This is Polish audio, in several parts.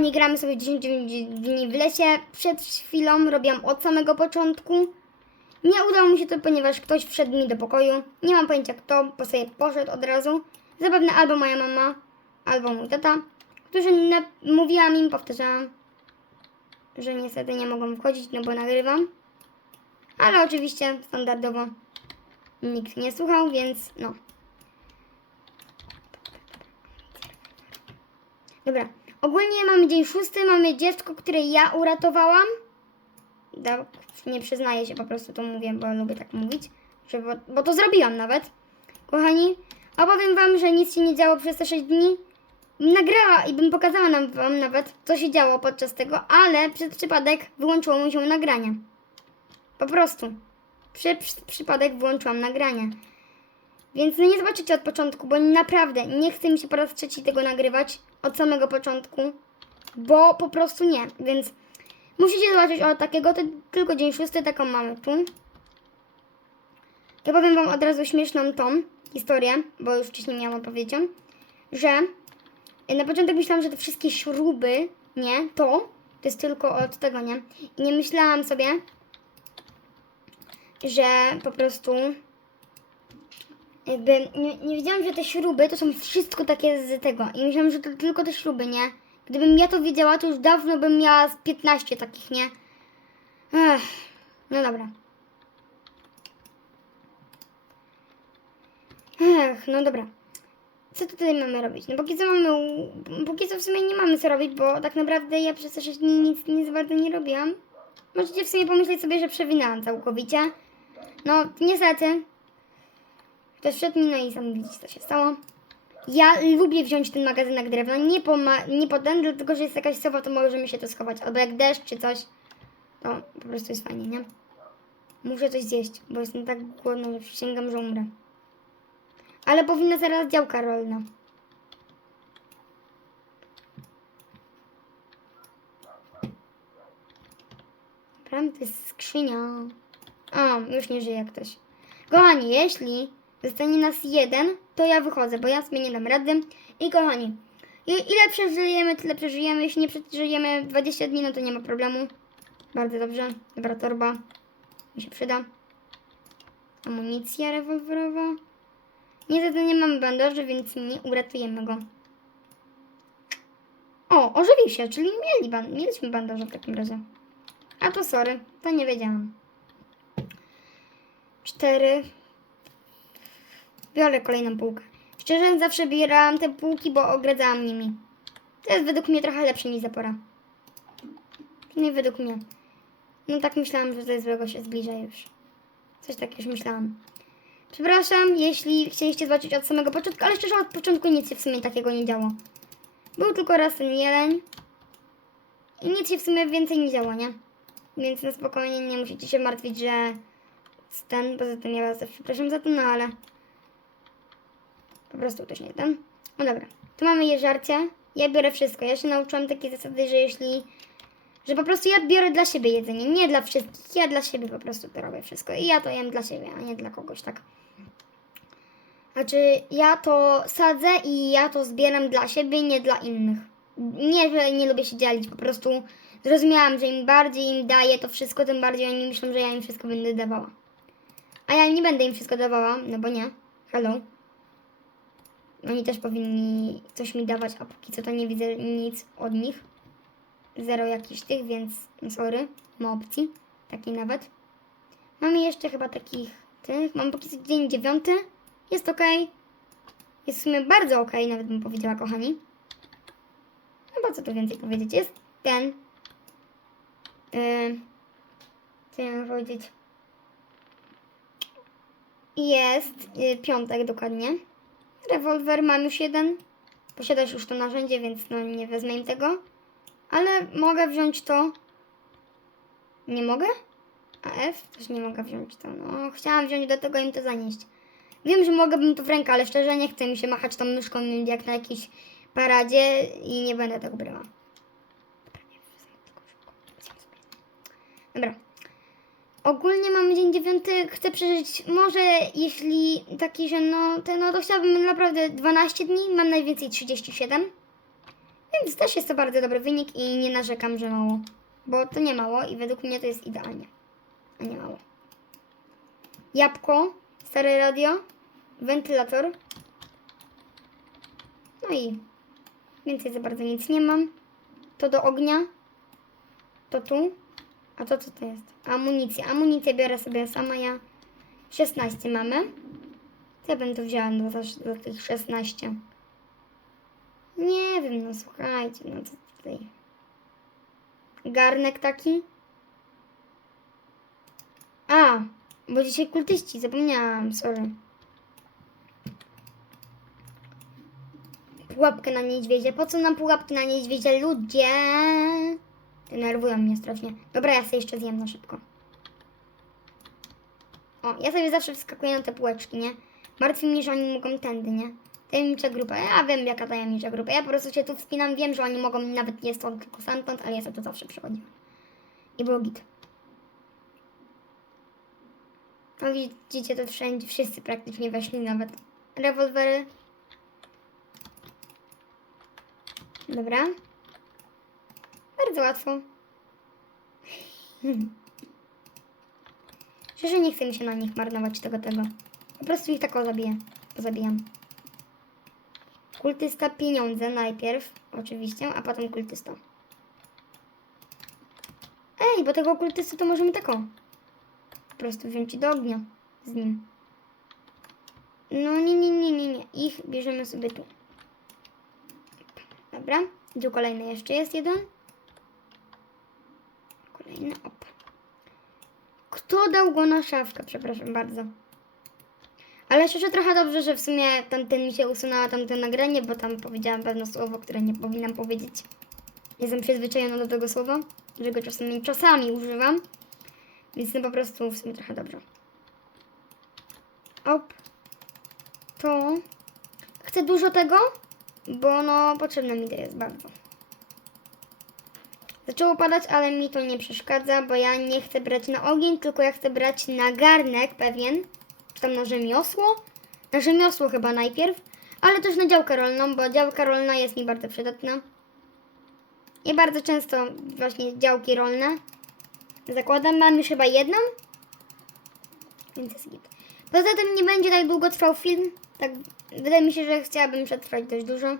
Nie gramy sobie 10 dni w lesie. Przed chwilą robiłam od samego początku. Nie udało mi się to, ponieważ ktoś wszedł mi do pokoju. Nie mam pojęcia kto, bo sobie poszedł od razu. Zapewne albo moja mama, albo mój tata, którzy mówiłam im, powtarzałam, że niestety nie mogą wchodzić, no bo nagrywam. Ale oczywiście standardowo nikt nie słuchał, więc no. Dobra. Ogólnie mamy dzień szósty, mamy dziecko, które ja uratowałam. Nie przyznaję się, po prostu to mówię, bo lubię tak mówić. Bo, to zrobiłam nawet. Kochani, opowiem wam, że nic się nie działo przez te 6 dni. Nagrała i bym pokazała nam wam nawet, co się działo podczas tego, ale przez przypadek wyłączyło mi się nagranie. Po prostu. Przy, przypadek wyłączyłam nagranie. Więc no nie zobaczycie od początku, bo naprawdę nie chce mi się po raz trzeci tego nagrywać od samego początku, bo po prostu nie. Więc musicie zobaczyć o takiego, to tylko dzień szósty, taką mamy tu. Ja powiem Wam od razu śmieszną tą historię, bo już wcześniej miałam opowiedzieć, że na początek myślałam, że te wszystkie śruby, nie, to, to jest tylko od tego, nie. I nie myślałam sobie, że po prostu jakby nie, nie wiedziałam, że te śruby to są wszystko takie z tego. I myślałam, że to tylko te śruby, nie? Gdybym ja to wiedziała, to już dawno bym miała z 15 takich, nie? Ech, no dobra. Ech, no dobra. Co tutaj mamy robić? No póki co mamy, póki co w sumie nie mamy co robić, bo tak naprawdę ja przez te 6 dni nic, nic bardzo nie robiłam. Możecie w sumie pomyśleć sobie, że przewinęłam całkowicie. No, niestety, Ktoś wszedł mi, no i sami widzicie, co się stało. Ja lubię wziąć ten magazynek drewna, nie po, nie po ten, dlatego że jest jakaś sowa, to możemy się to schować. Albo jak deszcz czy coś, to po prostu jest fajnie, nie? Muszę coś zjeść, bo jestem tak głodna, że przysięgam, że umrę. Ale powinna zaraz działka rolna. Dobra, to jest skrzynia. O, już nie żyje ktoś. Kochani, jeśli zostanie nas jeden, to ja wychodzę, bo ja sobie nie dam rady. I kochani, ile przeżyjemy, tyle przeżyjemy. Jeśli nie przeżyjemy 20 dni, no to nie ma problemu. Bardzo dobrze. Dobra torba. Mi się przyda. Amunicja rewolwerowa. Niestety nie mamy bandaży, więc nie uratujemy go. O, ożywił się, czyli mieli ban- mieliśmy bandaże w takim razie. A to sorry, to nie wiedziałam. Cztery. Biorę kolejną półkę. Szczerze, zawsze bierałam te półki, bo ogradzałam nimi. To jest według mnie trochę lepsze niż zapora. Nie według mnie. No tak myślałam, że coś złego się zbliża już. Coś tak już myślałam. Przepraszam, jeśli chcieliście zobaczyć od samego początku, ale szczerze od początku nic się w sumie takiego nie działo. Był tylko raz ten jeleń i nic się w sumie więcej nie działo, nie? Więc na spokojnie nie musicie się martwić, że ten, poza tym ja was przepraszam za to, no ale po prostu ktoś nie ten. No dobra, tu mamy je żarcie. Ja biorę wszystko. Ja się nauczyłam takiej zasady, że jeśli, że po prostu ja biorę dla siebie jedzenie, nie dla wszystkich, ja dla siebie po prostu to robię wszystko. I ja to jem dla siebie, a nie dla kogoś, tak. Znaczy, ja to sadzę i ja to zbieram dla siebie, nie dla innych. Nie, że nie lubię się dzielić, po prostu zrozumiałam, że im bardziej im daję to wszystko, tym bardziej oni myślą, że ja im wszystko będę dawała. A ja nie będę im wszystko dawała, no bo nie. Hello. Oni też powinni coś mi dawać, a póki co to nie widzę nic od nich. Zero jakichś tych, więc sorry. Ma opcji. Takiej nawet. Mamy jeszcze chyba takich tych. Mam póki co dzień dziewiąty. Jest ok. Jest w sumie bardzo ok, nawet bym powiedziała, kochani. Chyba co tu więcej powiedzieć? Jest ten. Yy, co ja mam powiedzieć? Jest y, piątek dokładnie. Rewolwer mam już jeden. Posiadasz już to narzędzie, więc no nie wezmę im tego. Ale mogę wziąć to. Nie mogę? A F? Też nie mogę wziąć to. No, chciałam wziąć do tego im to zanieść. Wiem, że mogłabym to w rękę, ale szczerze nie chcę mi się machać tą myszką jak na jakiejś paradzie i nie będę tego brała. Dobra. Ogólnie mamy dzień dziewiąty, chcę przeżyć może jeśli taki, że no, to, no to chciałabym naprawdę 12 dni, mam najwięcej 37. Więc też jest to bardzo dobry wynik i nie narzekam, że mało. Bo to nie mało i według mnie to jest idealnie. A nie mało. Jabłko, stare radio, wentylator. No i więcej za bardzo nic nie mam. To do ognia. To tu. A to co to jest? Amunicja. Amunicję biorę sobie sama ja. 16 mamy. To ja bym to wzięła do, do tych 16. Nie wiem, no słuchajcie, no co tutaj. Garnek taki. A, bo dzisiaj kultyści, zapomniałam, sorry. Pułapkę na niedźwiedzie. Po co nam pułapki na niedźwiedzie? Ludzie! Denerwują mnie strasznie. Dobra, ja sobie jeszcze zjem na szybko. O, ja sobie zawsze wskakuję na te półeczki, nie? Martwi mnie, że oni mogą tędy, nie? Tajemnicza grupa. Ja wiem, jaka tajemnicza grupa. Ja po prostu się tu wspinam. Wiem, że oni mogą nawet nie stąd, tylko stamtąd, ale ja sobie to zawsze przechodziłam. I było git. No widzicie, to wszędzie, wszyscy praktycznie weszli nawet. Rewolwery. Dobra. Bardzo łatwo. Szczerze nie chce mi się na nich marnować tego tego. Po prostu ich tak o zabiję. Zabijam. Kultysta pieniądze najpierw, oczywiście, a potem kultysta. Ej, bo tego kultysty to możemy tak o. Po prostu wziąć do ognia z nim. No nie, nie, nie, nie, nie. Ich bierzemy sobie tu. Dobra. Tu kolejny jeszcze jest jeden. Kto dał go na szafkę? Przepraszam bardzo. Ale szczerze trochę dobrze, że w sumie tamten mi się usunęło tamte nagranie, bo tam powiedziałam pewne słowo, które nie powinnam powiedzieć. Jestem przyzwyczajona do tego słowa, że go czasami, czasami używam. Więc no po prostu w sumie trochę dobrze. Op. To. Chcę dużo tego, bo no potrzebne mi to jest bardzo. Zaczęło padać, ale mi to nie przeszkadza, bo ja nie chcę brać na ogień, tylko ja chcę brać na garnek pewien, czy tam na rzemiosło. Na rzemiosło chyba najpierw, ale też na działkę rolną, bo działka rolna jest mi bardzo przydatna. I bardzo często właśnie działki rolne zakładam. Mam już chyba jedną, więc jest git. Poza tym nie będzie tak długo trwał film. Tak, wydaje mi się, że chciałabym przetrwać dość dużo.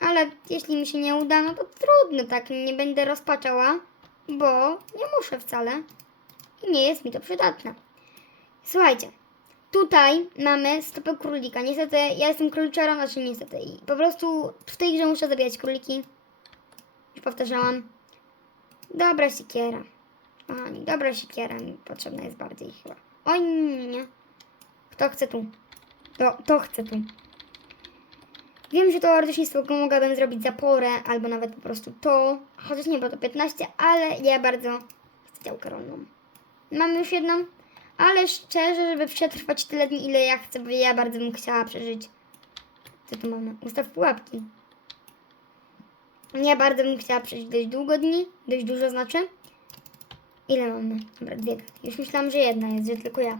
Ale jeśli mi się nie uda, no to trudno, tak, nie będę rozpaczała, bo nie muszę wcale i nie jest mi to przydatne. Słuchajcie, tutaj mamy stopę królika. Niestety, ja jestem króliczarą, znaczy niestety. I po prostu w tej grze muszę zabijać króliki. Już powtarzałam. Dobra siekiera. Kochani, dobra siekiera mi potrzebna jest bardziej chyba. Oj, nie, nie. Kto chce tu? To, to chce tu. Wiem, że teoretycznie spoko mogłabym zrobić zaporę, albo nawet po prostu to. Chociaż nie, bo to 15, ale ja bardzo chcę działkę rolną. Mam już jedną, ale szczerze, żeby przetrwać tyle dni, ile ja chcę, bo ja bardzo bym chciała przeżyć. Co tu mamy? Ustaw pułapki. Ja bardzo bym chciała przeżyć dość długo dni, dość dużo znaczy. Ile mamy? Dobra, dwie. Już myślałam, że jedna jest, że tylko ja.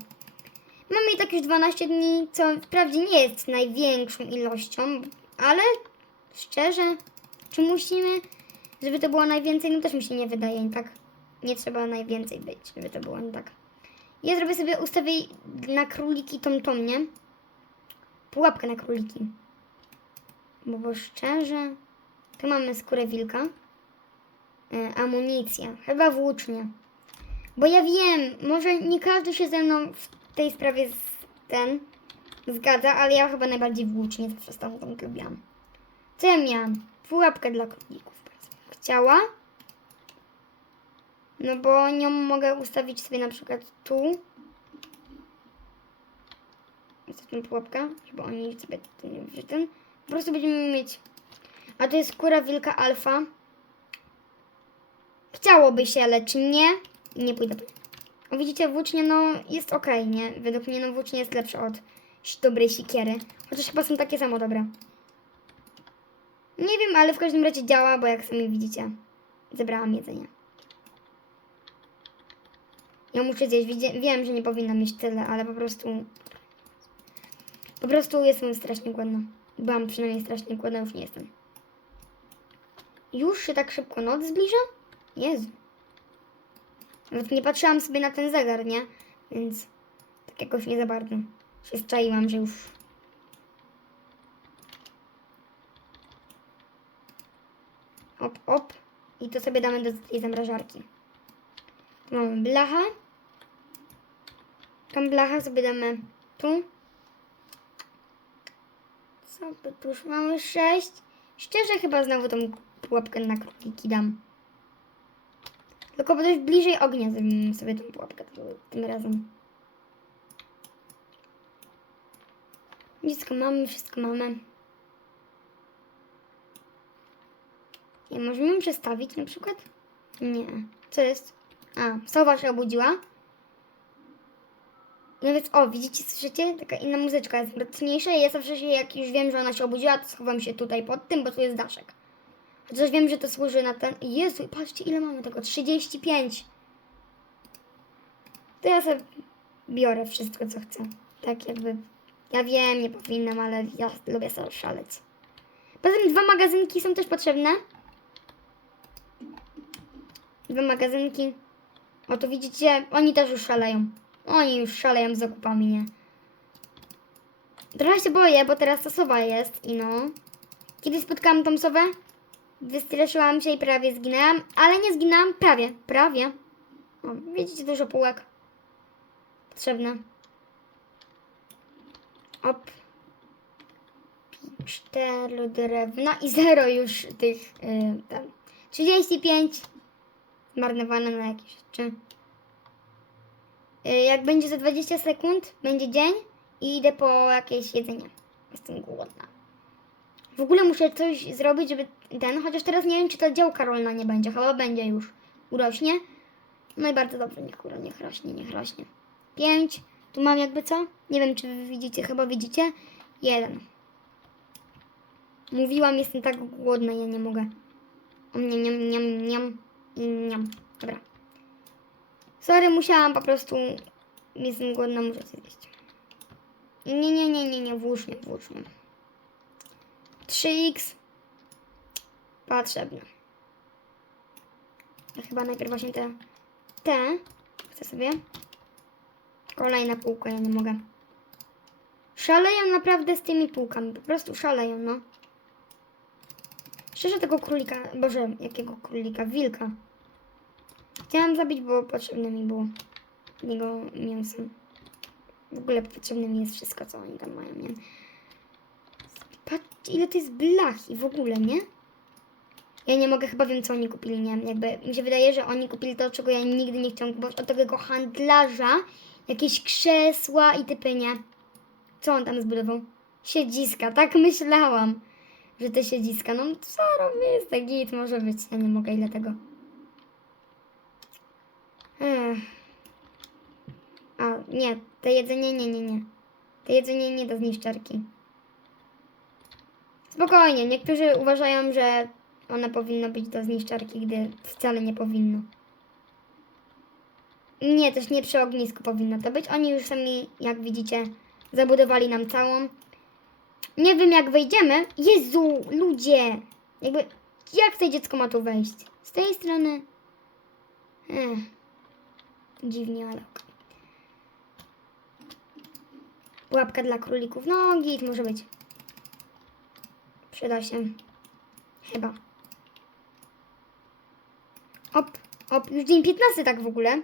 Mamy i tak już 12 dni, co wprawdzie nie jest największą ilością, ale szczerze, czy musimy, żeby to było najwięcej? No też mi się nie wydaje, tak? Nie trzeba najwięcej być, żeby to było tak. Ja zrobię sobie, ustawię na króliki tą, nie? Pułapkę na króliki. Bo, bo szczerze, tu mamy skórę wilka. E, amunicja, chyba włócznie. Bo ja wiem, może nie każdy się ze mną w tej sprawie z, ten zgadza, ale ja chyba najbardziej włócznie zawsze stamtąd lubiłam. Co ja miałam? Pułapkę dla bym Chciała. No bo nią mogę ustawić sobie na przykład tu. Jest tą pułapkę, żeby oni sobie wzięli ten. Po prostu będziemy mieć. A to jest skóra wilka alfa. Chciałoby się, lecz nie. Nie pójdę Widzicie, włócznie no jest ok, nie? Według mnie no włócznie jest lepsza od dobrej sikiery. Chociaż chyba są takie samo dobre. Nie wiem, ale w każdym razie działa, bo jak sami widzicie, zebrałam jedzenie. Ja muszę zjeść. Widzie- wiem, że nie powinna mieć tyle, ale po prostu... Po prostu jestem strasznie głodna. Byłam przynajmniej strasznie głodna, już nie jestem. Już się tak szybko noc zbliża? Jezu. Nawet nie patrzyłam sobie na ten zegar, nie? Więc tak jakoś nie za bardzo się zczaiłam, że już... Op, op. I to sobie damy do tej zamrażarki. Tu mamy blachę. Tą blachę sobie damy tu. Co by tu już mamy sześć. Szczerze chyba znowu tą pułapkę na króliki dam. Tylko dość bliżej ognia zrobimy sobie tą pułapkę tym- razem. Wszystko mamy, wszystko mamy. Nie, możemy ją przestawić na przykład? Nie. Co jest? A, sowa się obudziła. No więc, o, widzicie, słyszycie? Taka inna muzyczka jest mocniejsza i ja zawsze się, jak już wiem, że ona się obudziła, to schowam się tutaj pod tym, bo tu jest daszek. Chociaż wiem, że to służy na ten... Jezu, patrzcie, ile mamy tego? 35. To ja sobie biorę wszystko, co chcę. Tak jakby... Ja wiem, nie powinnam, ale ja lubię sobie szaleć. Poza tym dwa magazynki są też potrzebne. Dwa magazynki. O, tu widzicie, oni też już szaleją. Oni już szaleją z zakupami, nie? Trochę się boję, bo teraz ta sowa jest i no... Kiedy spotkałam tą sowę, wystraszyłam się i prawie zginęłam, ale nie zginęłam, prawie, prawie. O, widzicie, dużo półek. Potrzebne. Op. Cztery drewna i zero już tych, yy, tam. 35 zmarnowane na jakieś rzeczy. Y, Jak będzie za 20 sekund, będzie dzień i idę po jakieś jedzenie. Jestem głodna. W ogóle muszę coś zrobić, żeby ten, chociaż teraz nie wiem, czy ta działka rolna nie będzie. Chyba będzie już. Urośnie. No i bardzo dobrze, niech niech rośnie, niech rośnie. 5. Tu mam jakby co? Nie wiem, czy wy widzicie, chyba widzicie. Jeden. Mówiłam, jestem tak głodna, ja nie mogę. O, niam, niam, niam, niam, niam. Dobra. Sorry, musiałam po prostu. Jestem głodna, muszę coś zjeść. Nie, nie, nie, nie, nie, mnie, włóż mnie. 3x. Potrzebne. Ja chyba najpierw właśnie te. Te. Chcę sobie. Kolejna półka, ja nie mogę. Szaleją naprawdę z tymi półkami. Po prostu szaleją, no. Szczerze tego królika. Boże, jakiego królika? Wilka. Chciałam zabić, bo potrzebne mi było niego mięso. W ogóle potrzebne mi jest wszystko, co oni tam mają, nie? Patrz, ile to jest blach i w ogóle, nie? Ja nie mogę, chyba wiem, co oni kupili, nie? Jakby mi się wydaje, że oni kupili to, czego ja nigdy nie chciałam kupować od takiego handlarza. Jakieś krzesła i typy, nie? Co on tam zbudował? Siedziska, tak myślałam, że te siedziska. No co robię? Jest tak git, może być. Ja nie mogę, ile tego. Ech. A, nie, to jedzenie, nie, nie, nie. To jedzenie nie do zniszczarki. Spokojnie, niektórzy uważają, że one powinno być do zniszczarki, gdy wcale nie powinno. Nie, też nie przy ognisku powinno to być. Oni już sami, jak widzicie, zabudowali nam całą. Nie wiem, jak wejdziemy. Jezu, ludzie! Jakby, jak to dziecko ma tu wejść? Z tej strony? Ech. Dziwnie, ale okej. Pułapka dla królików. No, git może być. Przyda się. Chyba. Op, op, już dzień 15 tak w ogóle.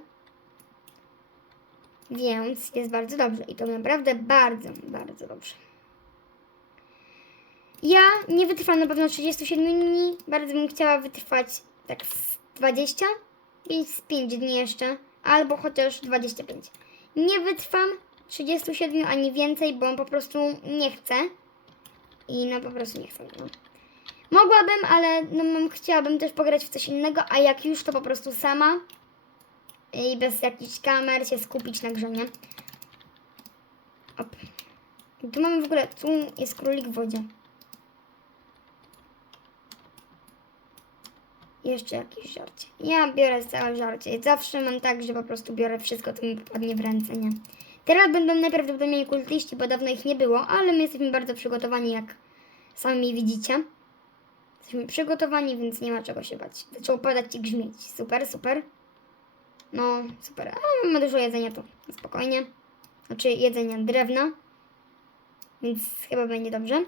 Więc jest bardzo dobrze. I to naprawdę bardzo, bardzo dobrze. Ja nie wytrwam na pewno 37 dni. Bardzo bym chciała wytrwać tak z 20. 5 z 5 dni jeszcze. Albo chociaż 25. Nie wytrwam 37 ani więcej, bo po prostu nie chcę. I no po prostu nie chcę. No. Mogłabym, ale no, chciałabym też pograć w coś innego, a jak już to po prostu sama i bez jakichś kamer się skupić na grze, nie? Op. Tu mamy w ogóle, tu jest królik w wodzie. Jeszcze jakieś żarcie. Ja biorę całe żarcie. Zawsze mam tak, że po prostu biorę wszystko, co mi popadnie w ręce, nie? Teraz będą najprawdopodobniej kultyści, bo dawno ich nie było, ale my jesteśmy bardzo przygotowani, jak sami widzicie. Jesteśmy przygotowani, więc nie ma czego się bać. Zaczęło padać i grzmieć. Super, super. No, super. Ale mamy dużo jedzenia to spokojnie. Znaczy jedzenia drewna. Więc chyba będzie dobrze.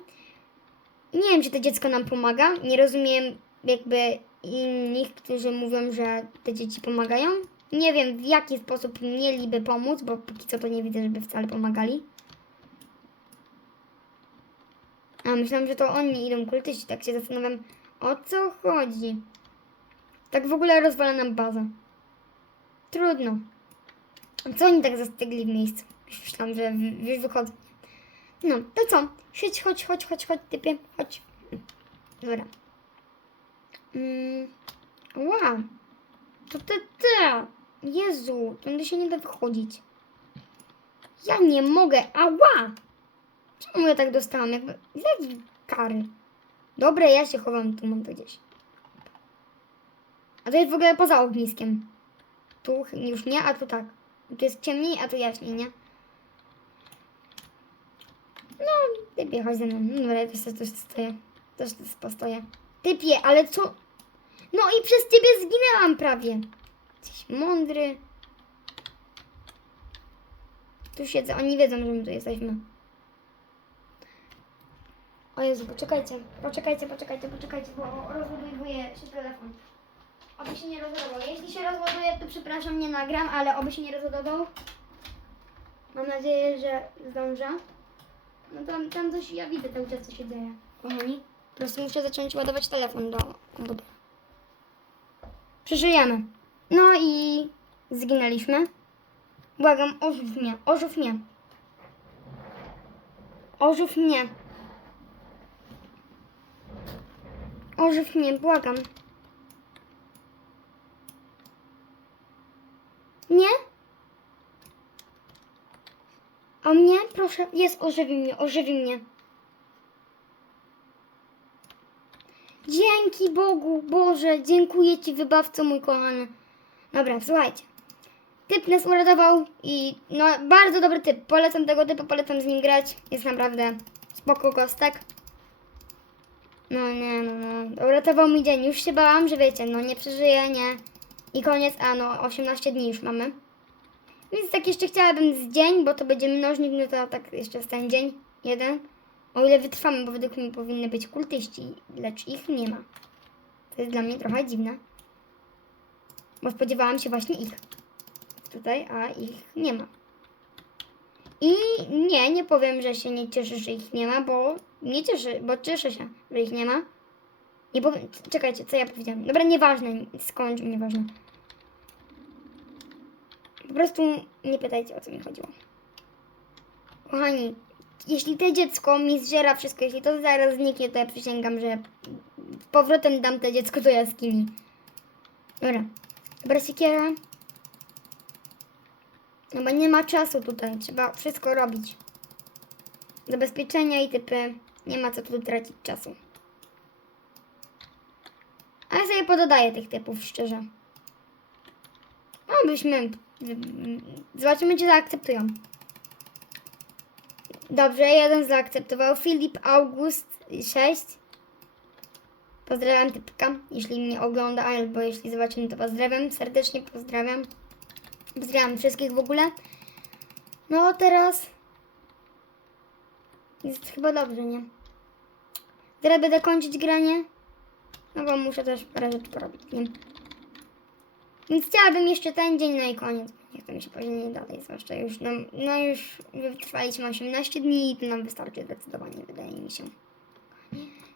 Nie wiem, czy to dziecko nam pomaga. Nie rozumiem jakby innych, którzy mówią, że te dzieci pomagają. Nie wiem, w jaki sposób mieliby pomóc, bo póki co to nie widzę, żeby wcale pomagali. A myślałam, że to oni idą kultyści, tak się zastanawiam, o co chodzi. Tak w ogóle rozwala nam bazę. Trudno. Co oni tak zastygli w miejscu? Myślałam, że już wychodzą. No, to co? Chodź, chodź, chodź, chodź, chodź, typie, chodź. Dobra. Mm. Wow. To ty, ty. Jezu, tędy się nie da wychodzić. Ja nie mogę, ała! Czemu ja tak dostałam? Jakby, jak kary. Dobra, ja się chowam, tu mam to gdzieś. A to jest w ogóle poza ogniskiem. Tu już nie, a tu tak. Tu jest ciemniej, a tu jaśniej, nie? No, typie, chodź ze mną. No Dobra, ja też, też stoję. Też, też postoję. Typie, ale co? No i przez ciebie zginęłam prawie. Jesteś mądry. Tu siedzę, oni wiedzą, że my tu jesteśmy. O Jezu, poczekajcie, poczekajcie, poczekajcie, poczekajcie, bo rozładowuje się telefon. Oby się nie rozładował. Jeśli się rozładuje, to przepraszam, nie nagram, ale oby się nie rozładował. Mam nadzieję, że zdążę. No tam, tam coś, ja widzę cały czas, co się dzieje. Kochani, po prostu muszę zacząć ładować telefon do komputera. Przeżyjemy. No i zginęliśmy. Błagam, ożów mnie, ożów mnie. Ożów mnie. Ożyw mnie, błagam. Nie? A mnie? Proszę, jest, ożywi mnie, ożywi mnie. Dzięki Bogu, Boże, dziękuję Ci, wybawco mój kochany. Dobra, słuchajcie. Typ nas uratował i no bardzo dobry typ. Polecam tego typu, polecam z nim grać. Jest naprawdę spoko kostek. No nie, no no. Uratował mi dzień. Już się bałam, że wiecie, no nie przeżyję, nie. I koniec, a no 18 dni już mamy. Więc tak jeszcze chciałabym z dzień, bo to będzie mnożnik, no to tak jeszcze z ten dzień. Jeden. O ile wytrwamy, bo według mnie powinny być kultyści, lecz ich nie ma. To jest dla mnie trochę dziwne. Bo spodziewałam się właśnie ich. Tutaj, a ich nie ma. I nie, nie powiem, że się nie cieszę, że ich nie ma, bo nie cieszę, bo cieszę się, że ich nie ma. Nie powiem, czekajcie, co ja powiedziałam. Dobra, nieważne, skończ, nieważne. Po prostu nie pytajcie, o co mi chodziło. Kochani, jeśli to dziecko mi zżera wszystko, jeśli to zaraz zniknie, to ja przysięgam, że powrotem dam to dziecko do jaskini. Dobra, dobra siekiera. No bo nie ma czasu tutaj, trzeba wszystko robić. Zabezpieczenia i typy. Nie ma co tu tracić czasu. A ja sobie pododaję tych typów, szczerze. No byśmy... Zobaczymy, czy zaakceptują. Dobrze, jeden zaakceptował. Filip August 6. Pozdrawiam typka, jeśli mnie ogląda, albo jeśli zobaczymy, to pozdrawiam. Serdecznie pozdrawiam. Pozdrawiam wszystkich w ogóle. No teraz jest chyba dobrze, nie? Teraz będę kończyć granie. No bo muszę też parę rzeczy porobić, nie? Więc chciałabym jeszcze ten dzień, no i koniec. Nie chcę mi się później dalej, zwłaszcza już, no, no już wytrwaliśmy 18 dni i to nam wystarczy zdecydowanie, wydaje mi się.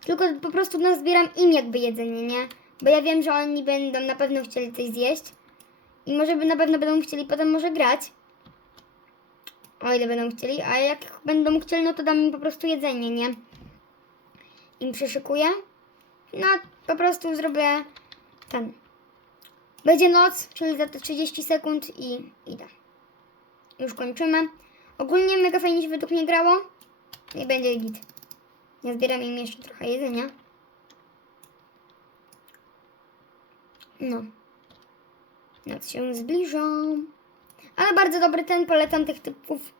Tylko po prostu no, zbieram im jakby jedzenie, nie? Bo ja wiem, że oni będą na pewno chcieli coś zjeść. I może by na pewno będą chcieli potem może grać. O ile będą chcieli, a jak będą chcieli, no to dam im po prostu jedzenie, nie? Im przyszykuję. No, po prostu zrobię ten. Będzie noc, czyli za te 30 sekund i idę. Już kończymy. Ogólnie mega fajnie się według mnie grało. I będzie git. Ja zbieram im jeszcze trochę jedzenia. No. Noc się zbliża. Ale bardzo dobry ten, polecam tych typów.